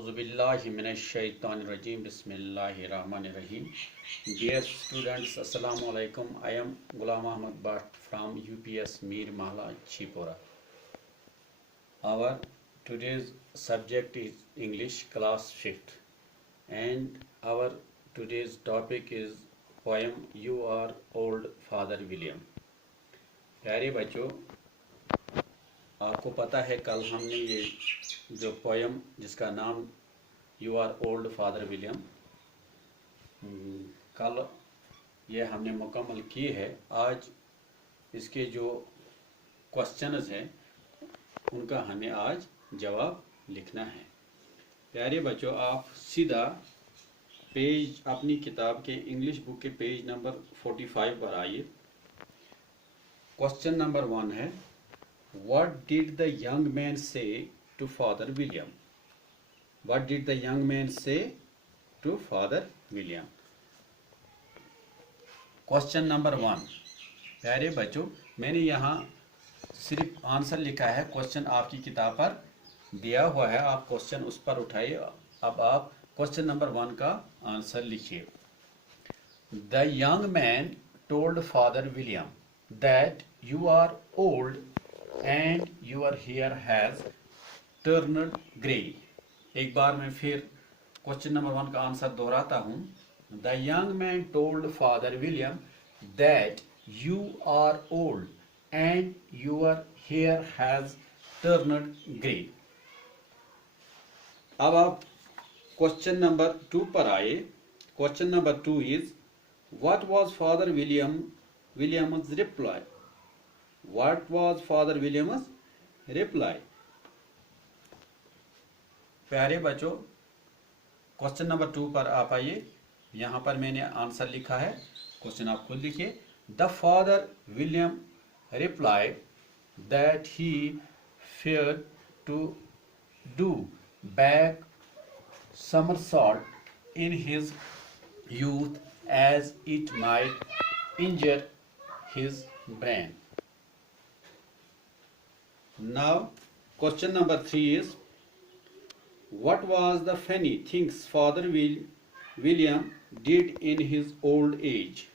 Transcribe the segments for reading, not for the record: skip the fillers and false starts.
Auzubillahiminash-shaytanir-rajim. Bismillahir-rahmanir-rahim. Dear students, Assalamu alaikum. I am Ghulam Ahmad Bhatt from UPS Mir Mahla, Chipora. Our today's subject is English class 5th, and our today's topic is poem You Are Old Father William. प्यारे बच्चों, आपको पता है कल हमने ये जो poem जिसका नाम you are old father William, कल ये हमने मुकम्मल की है। आज इसके जो क्वेश्चंस हैं उनका हमें आज जवाब लिखना है। प्यारे बच्चों, आप सीधा पेज अपनी किताब के इंग्लिश बुक के पेज नंबर 45 पर आइए। क्वेश्चन नंबर 1 है, What did the young man say to Father William? What did the young man say to Father William? Question number 1। प्यारे बच्चों, मैंने यहाँ सिर्फ आंसर लिखा है। क्वेश्चन आपकी किताब पर दिया हुआ है, आप क्वेश्चन उस पर उठाइए। अब आप क्वेश्चन नंबर 1 का आंसर लिखिए। The young man told Father William that you are old and your hair has turned grey. एक बार मैं फिर क्वेश्चन नंबर 1 का आंसर दोहराता हूँ। The young man told Father William that you are old and your hair has turned grey. अब आप question number 2 पर आए। Question number 2 is, what was Father William's reply? What was Father William's reply? प्यारे बच्चों, question number 2 पर आप आइए। यहाँ पर मैंने आंसर लिखा है, क्वेश्चन आप खुद लिखिए। The Father William replied that he feared to do back somersault in his youth as it might injure his brain. Now, question number 3 is, what was the funny things Father William did in his old age?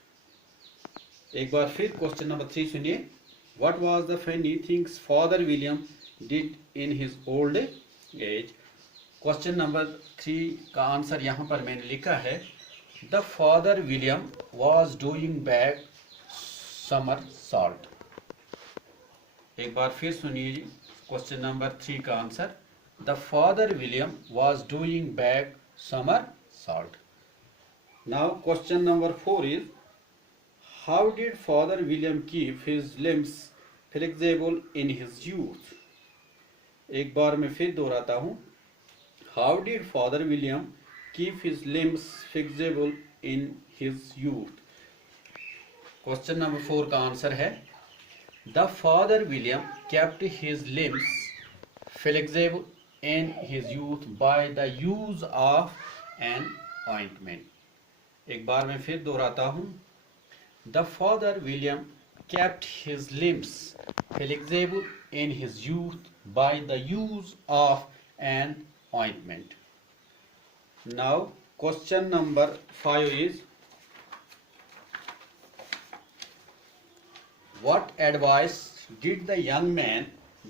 एक बार फिर question number 3 सुनिए। What was the funny things Father William did in his old age? Question number 3 का answer यहाँ पर मैंने लिखा है। The Father William was doing back somersault. एक बार फिर सुनिए क्वेश्चन नंबर 3 का answer. The father William was doing back somersault. Now question number 4 is, how did father William keep his limbs flexible in his youth? एक बार मैं फिर दोहराता हूँ। How did father William keep his limbs flexible in his youth? Question number 4 का answer है, The Father William kept his limbs flexible in his youth by the use of an ointment. एक बार मैं फिर दोहराता हूँ। The Father William kept his limbs flexible in his youth by the use of an ointment. Now, question number 5 is, what advice did the young man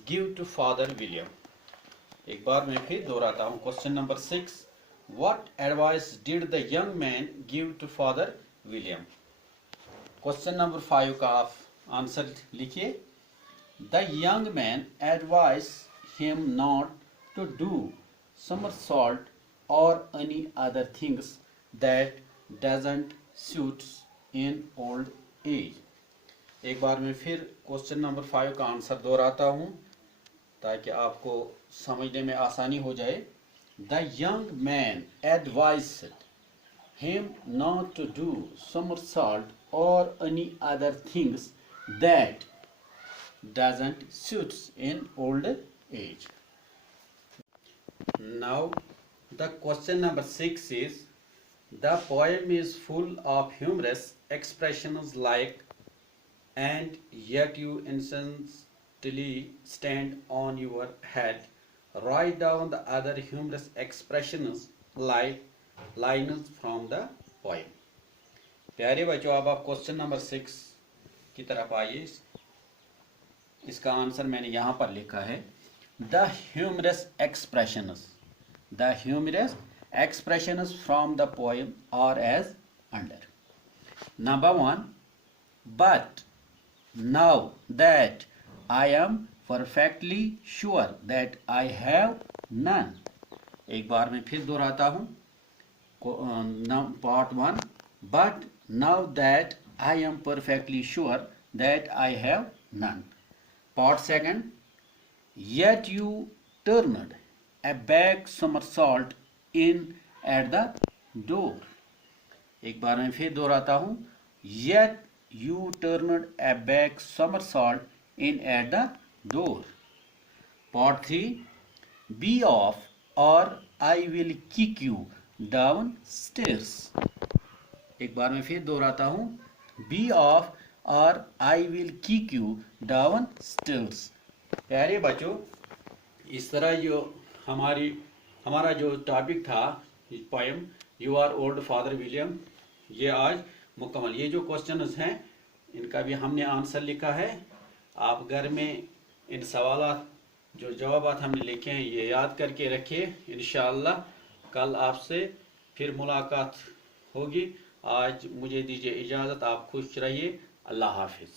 give to Father William? एक बार मैं फिर दोहराता हूँ। Question number 6, what advice did the young man give to Father William? Question number 5 का आप answer लिखिए। The young man advised him not to do somersault or any other things that doesn't suit in old age. एक बार मैं फिर question number 5 का answer दोहराता हूँ ताकि आपको समझने में आसानी हो जाए। The young man advised him not to do somersault और any other things that doesn't suits in old age. Now the question number 6 is, the poem is full of humorous expressions like and yet you instantly stand on your head write down the other humorous expressions like lines from the poem. प्यारे बच्चों, अब आप question number 6 की तरफ आइए। इसका answer मैंने यहाँ पर लिखा है, the humorous expressions from the poem are as under. Number 1, but now that I am perfectly sure that I have none. एक बार मैं फिर दोहराता हूँ, part 1, but now that I am perfectly sure that I have none. Part 2, yet you turned a back somersault in at the door. एक बार मैं फिर दोहराता हूँ, yet you turned a back somersault in at the door. Part 3, be off or I will kick you downstairs. एक बार मैं फिर दोहराता हूँ, be off or I will kick you downstairs. प्यारे बच्चों, इस तरह जो हमारा जो टॉपिक था poem your old father William, ये आज मुकम्मल। ये जो क्वेश्चंस हैं इनका भी हमने आंसर लिखा है। आप घर में इन सवालात जो जवाबात हमने लिखे हैं ये याद करके रखिए। इंशाअल्लाह कल आपसे फिर मुलाकात होगी। आज मुझे दीजिए इजाज़त। आप खुश रहिए। अल्लाह हाफिज़।